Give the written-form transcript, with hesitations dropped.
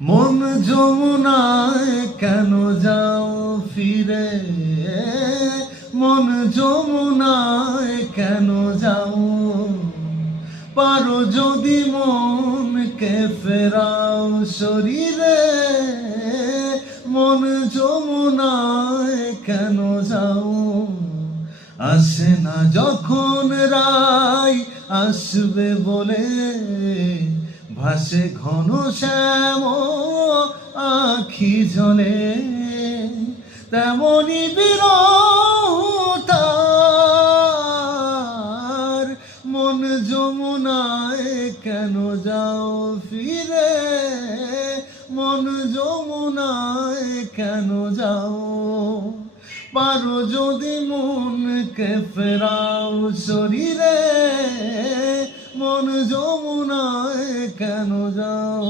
মন যমুনায় কেন যাও ফিরে, মন যমুনায় কেন যাও, পারো যদি মনকে ফেরাও শরীরে, মন যমুনায় কেন যাও। আসে না যখন রাই আসবে বলে, ভাসে ঘন শ্যাম আখি জলে, তেমনি বিরতার মন যমুনায় কেন যাও ফিরে, মন যমুনায় কেন যাও, পারো যদি মনকে ফেরাও শরীরে, মন যমুনায় কেন যাও।